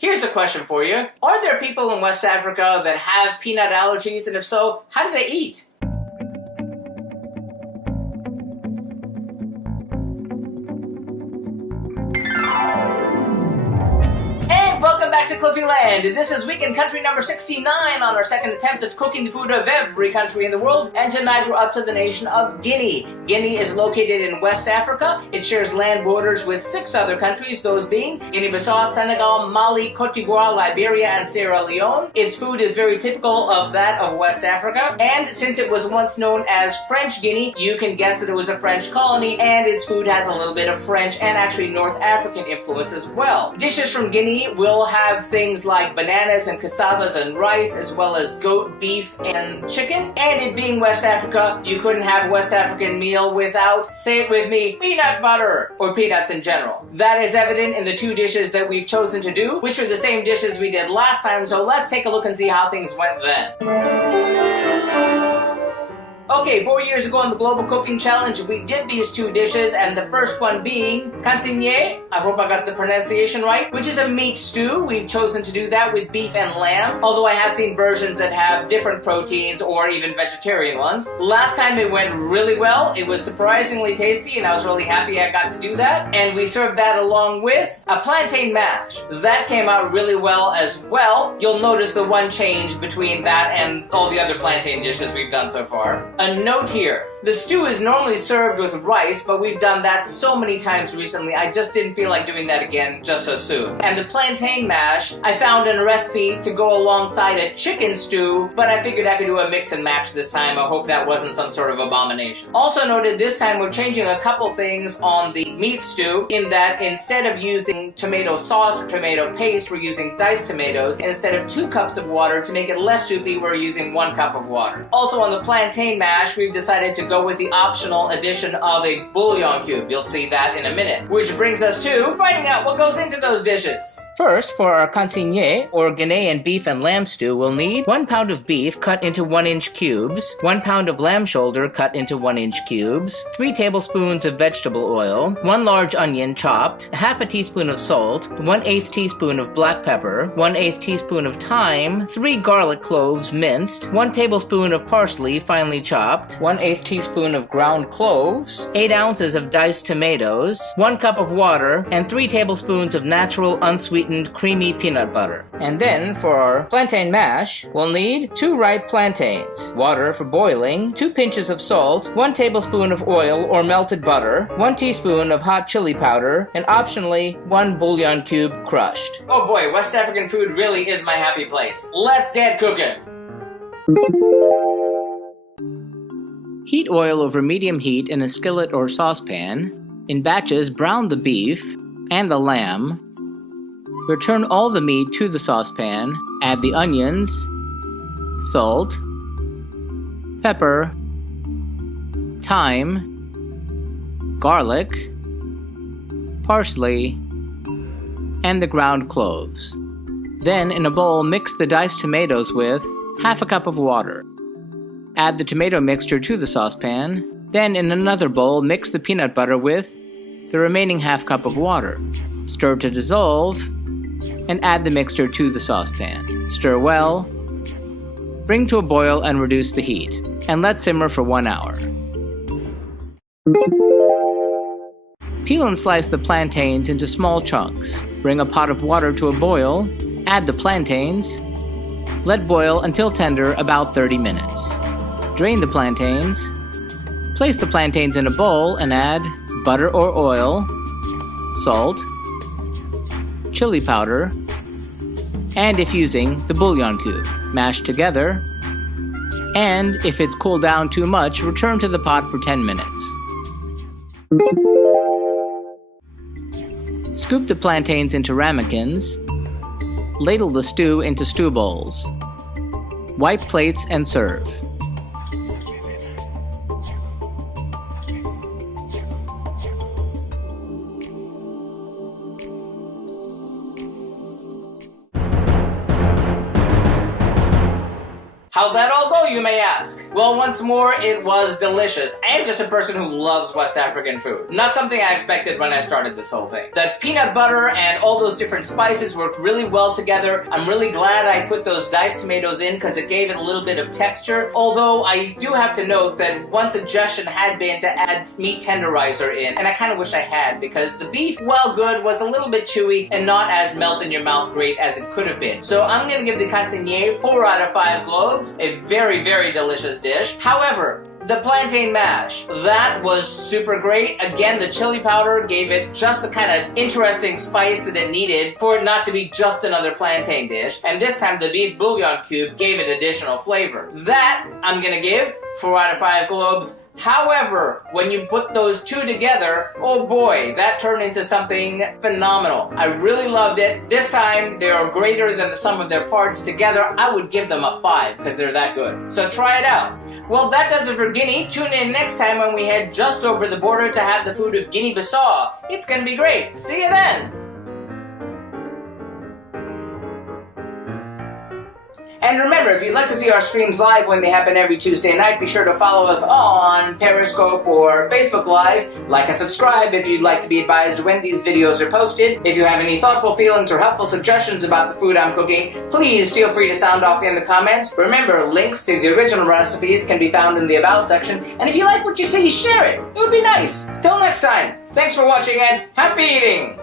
Here's a question for you. Are there people in West Africa that have peanut allergies, and if so, how do they eat? Welcome back to Cliffieland. This is weekend country number 69 on our second attempt of cooking the food of every country in the world, and tonight we're up to the nation of Guinea. Guinea is located in West Africa. It shares land borders with 6 other countries, those being Guinea-Bissau, Senegal, Mali, Cote d'Ivoire, Liberia, and Sierra Leone. Its food is very typical of that of West Africa, and since it was once known as French Guinea, you can guess that it was a French colony, and its food has a little bit of French and actually North African influence as well. Dishes from Guinea will have things like bananas and cassavas and rice, as well as goat, beef, and chicken. And it being West Africa, you couldn't have a West African meal without, say it with me, peanut butter, or peanuts in general. That is evident in the 2 dishes that we've chosen to do, which are the same dishes we did last time, so let's take a look and see how things went then. Okay, 4 years ago on the Global Cooking Challenge, we did these 2 dishes, and the first one being Kansiyé, I hope I got the pronunciation right, which is a meat stew. We've chosen to do that with beef and lamb, although I have seen versions that have different proteins or even vegetarian ones. Last time it went really well. It was surprisingly tasty, and I was really happy I got to do that. And we served that along with a plantain mash. That came out really well as well. You'll notice the one change between that and all the other plantain dishes we've done so far. A note here. The stew is normally served with rice, but we've done that so many times recently, I just didn't feel like doing that again just so soon. And the plantain mash, I found in a recipe to go alongside a chicken stew, but I figured I could do a mix and match this time. I hope that wasn't some sort of abomination. Also noted, this time we're changing a couple things on the meat stew, in that instead of using tomato sauce or tomato paste, we're using diced tomatoes. Instead of 2 cups of water, to make it less soupy, we're using 1 cup of water. Also on the plantain mash, we've decided to go with the optional addition of a bouillon cube. You'll see that in a minute. Which brings us to finding out what goes into those dishes. First, for our Kansiyé, or Guinean beef and lamb stew, we'll need 1 pound of beef cut into 1-inch cubes, 1 pound of lamb shoulder cut into 1-inch cubes, 3 tablespoons of vegetable oil, 1 large onion chopped, half a teaspoon of salt, 1/8 teaspoon of black pepper, 1/8 teaspoon of thyme, 3 garlic cloves minced, 1 tablespoon of parsley finely chopped, 1/8 teaspoon of ground cloves, 8 ounces of diced tomatoes, 1 cup of water, and 3 tablespoons of natural unsweetened creamy peanut butter. And then for our plantain mash, we'll need 2 ripe plantains, water for boiling, 2 pinches of salt, 1 tablespoon of oil or melted butter, 1 teaspoon of hot chili powder, and optionally 1 bouillon cube crushed. Oh boy, West African food really is my happy place. Let's get cooking! Heat oil over medium heat in a skillet or saucepan. In batches, brown the beef and the lamb. Return all the meat to the saucepan. Add the onions, salt, pepper, thyme, garlic, parsley, and the ground cloves. Then, in a bowl, mix the diced tomatoes with half a cup of water. Add the tomato mixture to the saucepan. Then, in another bowl, mix the peanut butter with the remaining half cup of water. Stir to dissolve, and add the mixture to the saucepan. Stir well, bring to a boil and reduce the heat, and let simmer for 1 hour. Peel and slice the plantains into small chunks. Bring a pot of water to a boil, add the plantains, let boil until tender, about 30 minutes. Drain the plantains. Place the plantains in a bowl and add butter or oil, salt, chili powder, and if using, the bouillon cube. Mash together, and if it's cooled down too much, return to the pot for 10 minutes. Scoop the plantains into ramekins. Ladle the stew into stew bowls. Wipe plates and serve. How'd that all go, you may ask? Well, once more, it was delicious. I am just a person who loves West African food. Not something I expected when I started this whole thing. The peanut butter and all those different spices worked really well together. I'm really glad I put those diced tomatoes in because it gave it a little bit of texture. Although I do have to note that one suggestion had been to add meat tenderizer in, and I kind of wish I had because the beef, while good, was a little bit chewy and not as melt in your mouth great as it could have been. So I'm going to give the Kansiyé 4 out of 5 globes. A very, very delicious dish. However, the plantain mash, that was super great. Again, the chili powder gave it just the kind of interesting spice that it needed for it not to be just another plantain dish. And this time the beef bouillon cube gave it additional flavor. That I'm gonna give 4 out of 5 globes. However, when you put those two together, oh boy, that turned into something phenomenal. I really loved it. This time, they are greater than the sum of their parts together. I would give them a 5 because they're that good. So try it out. Well, that does it for Guinea. Tune in next time when we head just over the border to have the food of Guinea-Bissau. It's gonna be great. See you then! And remember, if you'd like to see our streams live when they happen every Tuesday night, be sure to follow us on Periscope or Facebook Live. Like and subscribe if you'd like to be advised when these videos are posted. If you have any thoughtful feelings or helpful suggestions about the food I'm cooking, please feel free to sound off in the comments. Remember, links to the original recipes can be found in the About section. And if you like what you see, share it. It would be nice. Till next time, thanks for watching and happy eating!